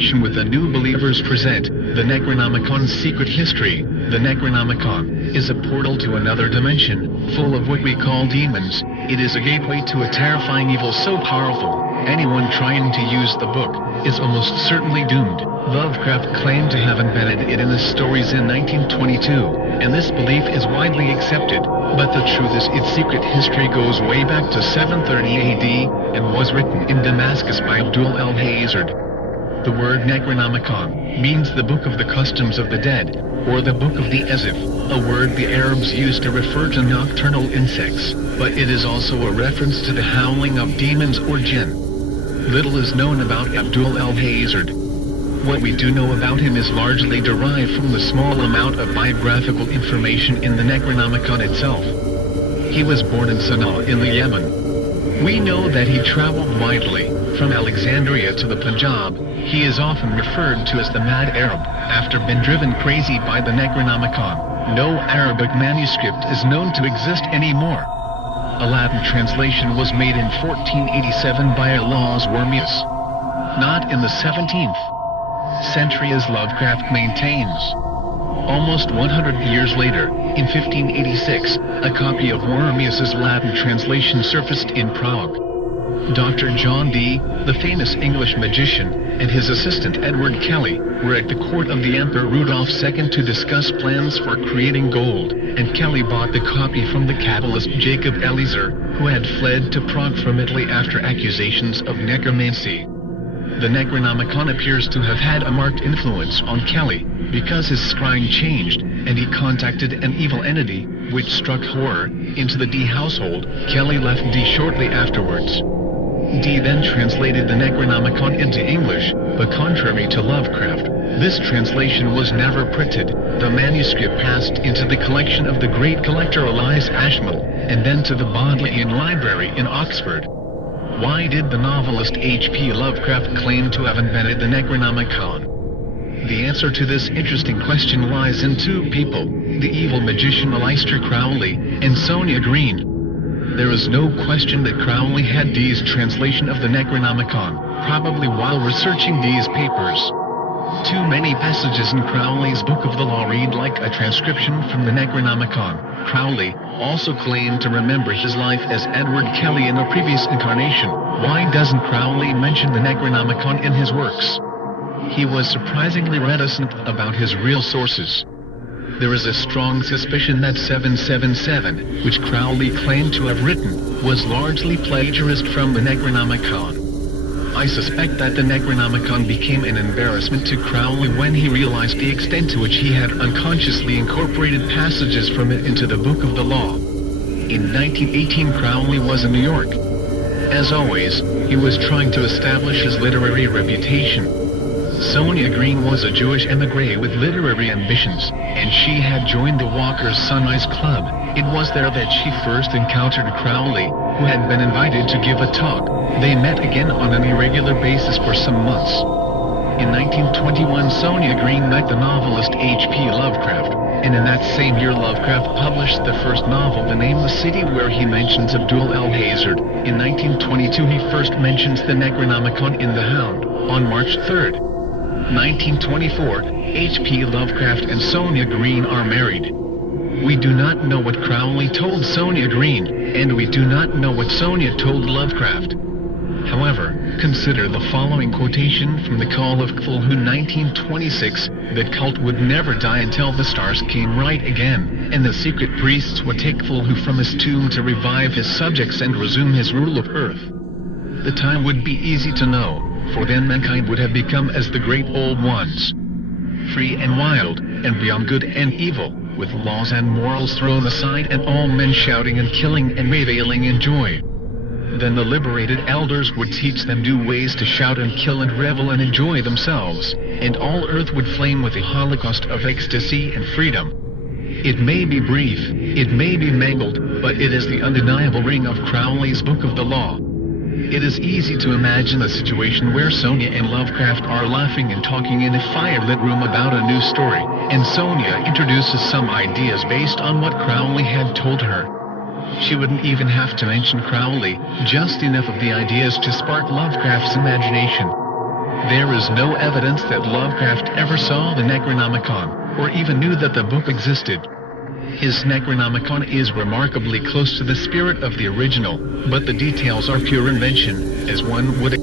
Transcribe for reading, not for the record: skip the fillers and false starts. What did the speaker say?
connection with the New Believers present the Necronomicon's Secret History. The Necronomicon is a portal to another dimension, full of what we call demons. It is a gateway to a terrifying evil so powerful, anyone trying to use the book is almost certainly doomed. Lovecraft claimed to have invented it in his stories in 1922, and this belief is widely accepted, but the truth is its secret history goes way back to 730 AD, and was written in Damascus by rBSuRB1AhxY. The word Necronomicon means the Book of the Customs of the Dead, or the Book of the Ezif, a word the Arabs used to refer to nocturnal insects, but it is also a reference to the howling of demons or jinn. Little is known about rBSuRB1AhxY. What we do know about him is largely derived from the small amount of biographical information in the Necronomicon itself. He was born in Sana'a in the Yemen. We know that he traveled widely, from Alexandria to the Punjab. He is often referred to as the Mad Arab, after being driven crazy by the Necronomicon. No Arabic manuscript is known to exist anymore. A Latin translation was made in 1487 by Allah's Wormius. Not in the 17th century as Lovecraft maintains. Almost 100 years later, in 1586, a copy of Wormius's Latin translation surfaced in Prague. Dr. John Dee, the famous English magician, and his assistant Edward Kelly, were at the court of the Emperor Rudolph II to discuss plans for creating gold, and Kelly bought the copy from the Kabbalist Jacob Eliezer, who had fled to Prague from Italy after accusations of necromancy. The Necronomicon appears to have had a marked influence on Kelly, because his scrying changed, and he contacted an evil entity, which struck horror into the Dee household. Kelly left Dee shortly afterwards. Dee then translated the Necronomicon into English, but contrary to Lovecraft, this translation was never printed. The manuscript passed into the collection of the great collector Elias Ashmole, and then to the Bodleian Library in Oxford. Why did the novelist H.P. Lovecraft claim to have invented the Necronomicon? The answer to this interesting question lies in two people, the evil magician Aleister Crowley and Sonia Green. There is no question that Crowley had Dee's translation of the Necronomicon, probably while researching Dee's papers. Too many passages in Crowley's Book of the Law read like a transcription from the Necronomicon. Crowley also claimed to remember his life as Edward Kelly in a previous incarnation. Why doesn't Crowley mention the Necronomicon in his works? He was surprisingly reticent about his real sources. There is a strong suspicion that 777, which Crowley claimed to have written, was largely plagiarized from the Necronomicon. I suspect that the Necronomicon became an embarrassment to Crowley when he realized the extent to which he had unconsciously incorporated passages from it into the Book of the Law. In 1918 Crowley was in New York. As always, he was trying to establish his literary reputation. Sonia Green was a Jewish emigre with literary ambitions, and she had joined the Walker's Sunrise Club. It was there that she first encountered Crowley, who had been invited to give a talk. They met again on an irregular basis for some months. In 1921 Sonia Green met the novelist H.P. Lovecraft, and in that same year Lovecraft published the first novel to name the city where he mentions rBSuRB1AhxY. In 1922 he first mentions the Necronomicon in The Hound. On March 3, 1924, H.P. Lovecraft and Sonia Green are married. We do not know what Crowley told Sonia Green, and we do not know what Sonia told Lovecraft. However, consider the following quotation from the Call of Cthulhu 1926, "The cult would never die until the stars came right again, and the secret priests would take Cthulhu from his tomb to revive his subjects and resume his rule of earth." The time would be easy to know, for then mankind would have become as the great old ones, free and wild, and beyond good and evil, with laws and morals thrown aside and all men shouting and killing and reveling in joy. Then the liberated elders would teach them new ways to shout and kill and revel and enjoy themselves, and all earth would flame with a holocaust of ecstasy and freedom. It may be brief, it may be mangled, but it is the undeniable ring of Crowley's Book of the Law. It is easy to imagine a situation where Sonia and Lovecraft are laughing and talking in a firelit room about a new story, and Sonia introduces some ideas based on what Crowley had told her. She wouldn't even have to mention Crowley, just enough of the ideas to spark Lovecraft's imagination. There is no evidence that Lovecraft ever saw the Necronomicon, or even knew that the book existed. His Necronomicon is remarkably close to the spirit of the original, but the details are pure invention, as one would